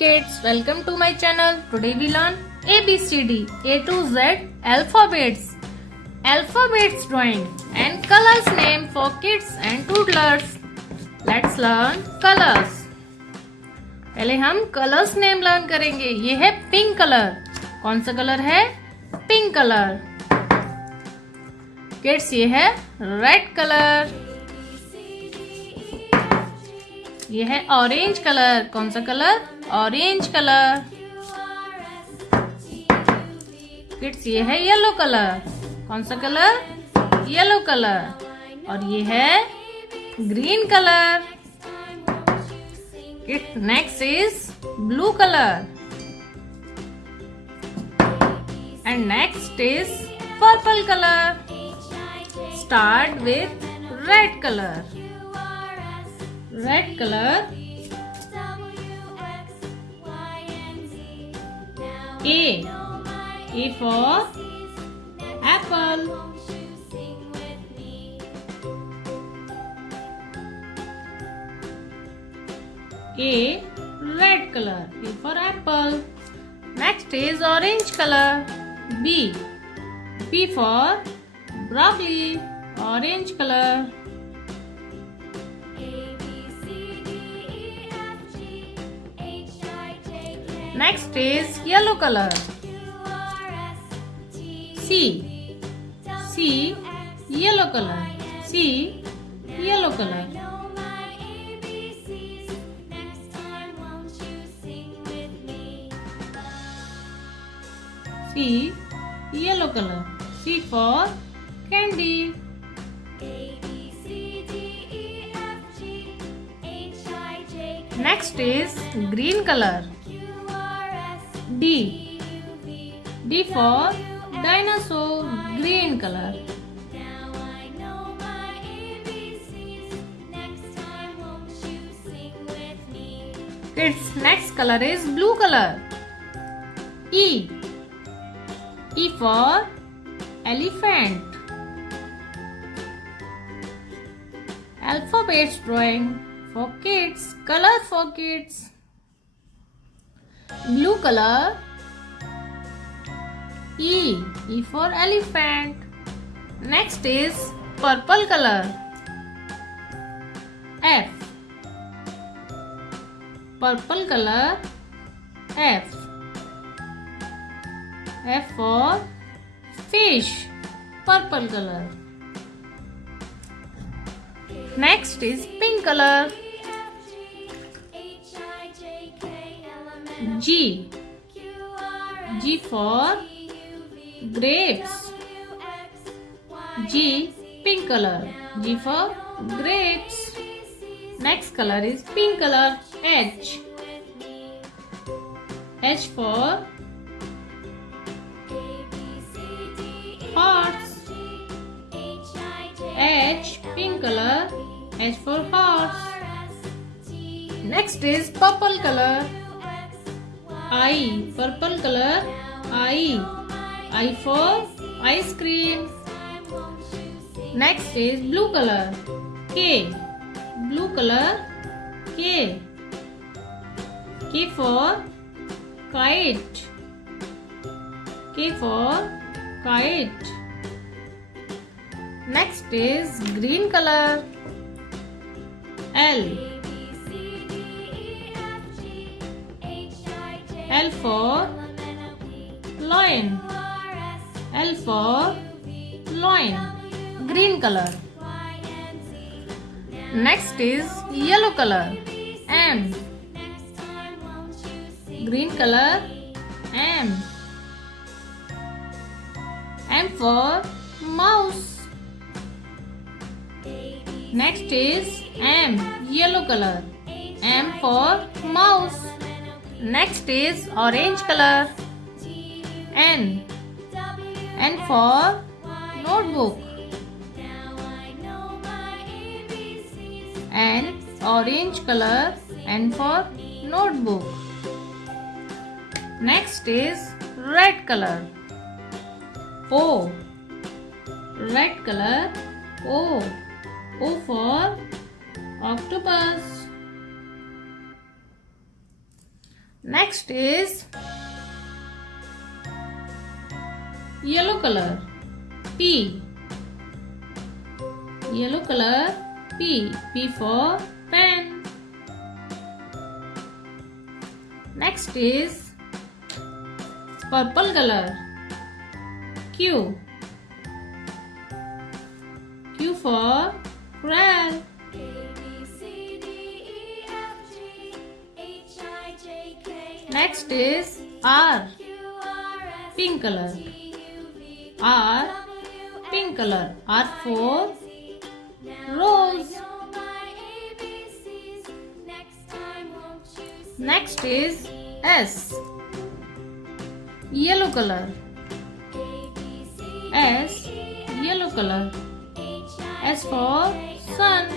Kids, welcome to my channel. Today we learn ABCD, A to Z alphabets, alphabets drawing and colors name for kids and toddlers. Let's learn colors. पहले हम colours name learn करेंगे. ये है pink colour. कौन सा colour है? Pink colour. Kids, ये है रेड कलर. ये है ऑरेंज कलर. कौन सा कलर? Orange colour. किड्स, ये है येलो कलर. कौन सा कलर? Yellow colour. और ये है green colour. Kids, next is blue colour. And next is purple colour. Start with red colour. Red color. A for apple. A, red color. A for apple. Next is orange color. B for broccoli. Orange color. Next is yellow color. C, yellow color. C, yellow color. C, yellow color. C for candy. Next is green color. D for dinosaur. Green color. Kids, next color is blue color. E for elephant. Alphabets drawing for kids. Color for kids. Blue color. E for elephant. Next is purple color. F, purple color. F for fish. Purple color. Next is pink color. G for grapes. G, pink color. G for grapes. Next color is pink color. H for horse. H, pink color. H for horse. Next is purple color. I, purple color. I for ice cream. Next is blue color. K, blue color. K for kite. K for kite. Next is green color. L for lion. L for lion. Green color. Next is yellow color. M. Green color. M for mouse. Next is M. Yellow color. M for mouse. Next is orange color. N for notebook. N, orange color. N for notebook. Next is red color. O, red color. O for octopus. Next is yellow color. P. Yellow color. P. P for pen. Next is purple color. Q. Q for crayon. Next is R. Pink color. R. Pink color. R for rose. Next is S. Yellow color. S. Yellow color. S for sun.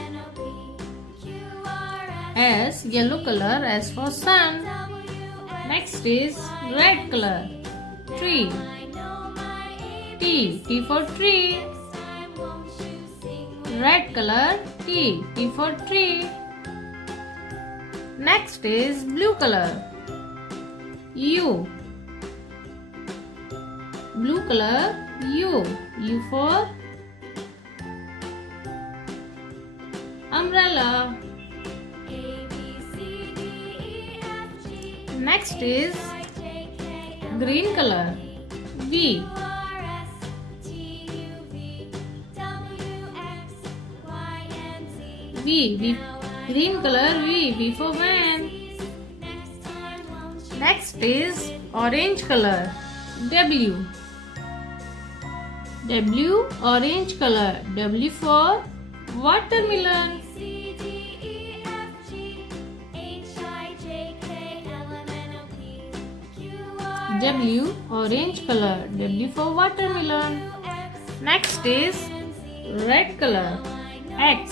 S. Yellow color. S for sun. Next is red color. Tree. T. T for tree. Red color. T. T for tree. Next is blue color. U. Blue color. U. U for umbrella. Next is green color. V. V. Green color. V for van. Next is orange color. W. Orange color. W for watermelon. W. Orange color. W for watermelon. Next is red color. X.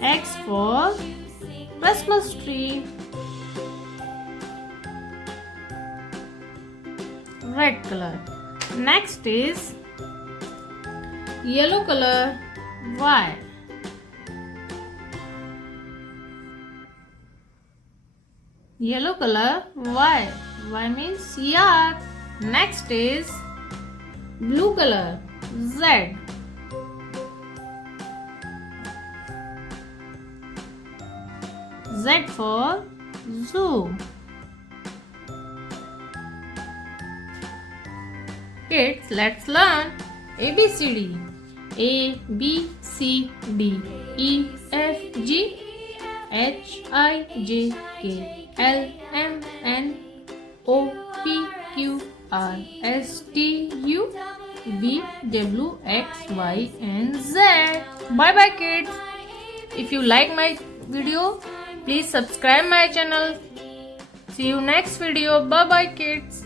X for Christmas tree. Red color. Next is yellow color. Y. Yellow color. Y. Y means yak. Next is blue color. Z. Z for zoo. Kids, let's learn ABCD. A, B, C, D, E, F, G, H, I, J, K, L, M, N, O, P, Q, R, S, T, U, V, W, X, Y, and Z. Bye bye kids. If you like my video, please subscribe my channel. See you next video. Bye bye kids.